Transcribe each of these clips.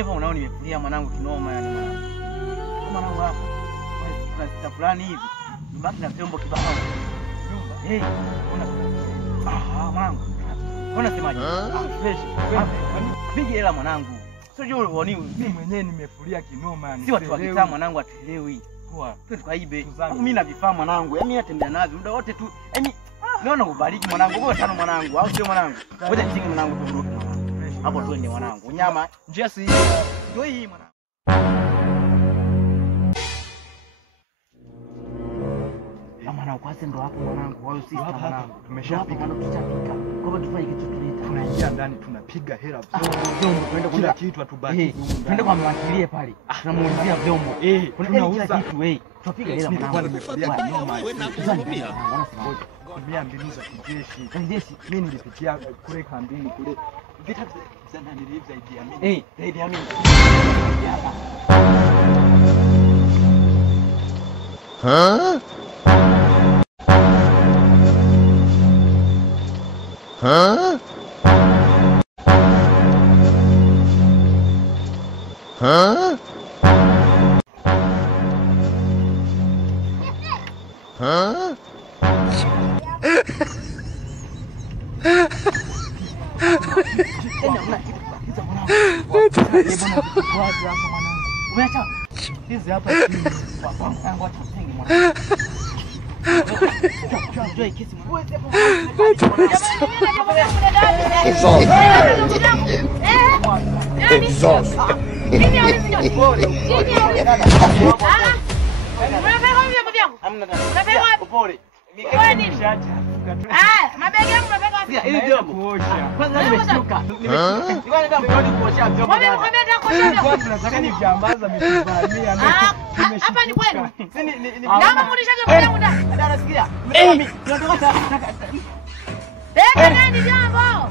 hapa unaona nimefulia mwanangu kinoma yani mwanangu. Mwanangu hapa. Kuna sita fulani hivi. Mbaki na vyombo kibao. Nyumba. Mwanangu. Unasemaje? Fresh. Pige hela mwanangu. Sio juu uone mimi mwenyewe nimefulia kinoma yani. Si watu wakitaa mwanangu atelewi. Poa. Tukaibe. Mimi na vifaa mwanangu. Yaani natembea navyo muda wote tu. Yaani naona kubariki mwanangu. Wewe tano mwanangu. Au sio mwanangu? Ngoja nitinge mwanangu turuke mwanangu. Hapo twende mwanangu. Nyama njia si ndio hii mwanangu. Mwanangu kwanza ndo hapo mwanangu. Wao sisi mwanangu. Tumeshafika na tutafika. Kwa sababu tufanye kitu tuleta. Tunaingia ndani tunapiga hela vyombo. Twende kila kitu atubaki. Twende kwa mwakilie pale. Tunamuulizia vyombo. Tunauza kitu tupiga hela mwanangu. Tumia mbinu za kijeshi. Mimi nilipitia kule kambini kule. Vita sana nilivza Idi Amin. Hizi hapa kwa mwanangu acha msingi mwanangu. Enjoy kesi mwanangu. Mabegi yangu unapeka wapi? Ili jambo kuosha. Kwanza nimeshtuka. Nilikuwa nataka mtoni kuosha vyombo. Wewe unataka kuosha vyombo. Tunataka nijambaza mituvamia. Hapa ni kwenu. Naomba mrudishe vyombo vyangu ndani. Dada nasikia. Tunatoka nani jambo?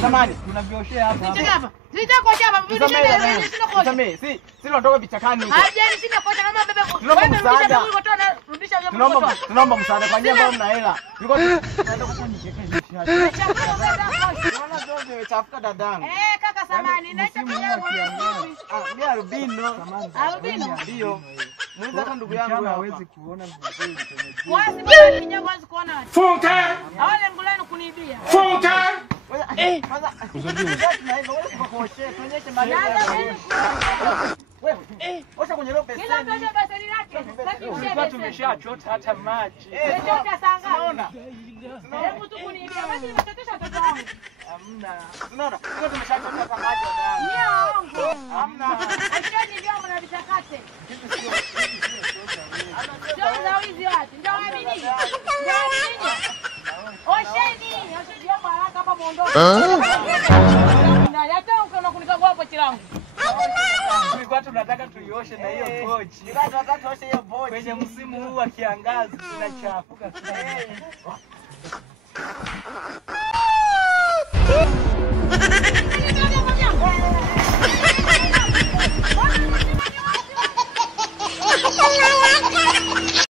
Samani, tunavyoshea hapa. Nicheke hapa. Nitakuosha hapa. Samee, si tunatoka vichakani huko. Hajani sina kocha kama bebe. Tunaomba msaada kwa njia ambayo mna hela. Yuko tunaenda kwa nichekeshe. Unaona zote zimechafuka dadangu. Kaka samani, naacha kidogo. Mimi albino. Albino ndio. Mwenza hata ndugu yangu hawezi kuona vizuri kwenye jua. Wazi baba kinyango hawezi kuona watu. Funka. Hawale ngulani kuniibia. Funka. Kwanza na hivyo wewe ukokoshea tuonyeshe mali. Wewe osha kwenye rope sasa. Kila mmoja basari lake. Lakini tumeshachota hata maji. Chota sanga. Unaona? Hebu tu kuniibia basi nimetotesha watoto wangu. Hamna. Unaona? Sio tumeshachota hata maji dadangu. Niongo. Hamna. Acheni vyombo na vitakate. Ndio zawizi watu. Ndio waamini. Ndio waamini. Osheni vyombo haraka hapa muondoke. Hata ukiona kunikagua hapo chilangu. Tulikuwa tunataka tuioshe na hiyo pochi. Tunataka tuoshe hiyo pochi. Kwenye msimu huu wa kiangazi tunachafuka sana.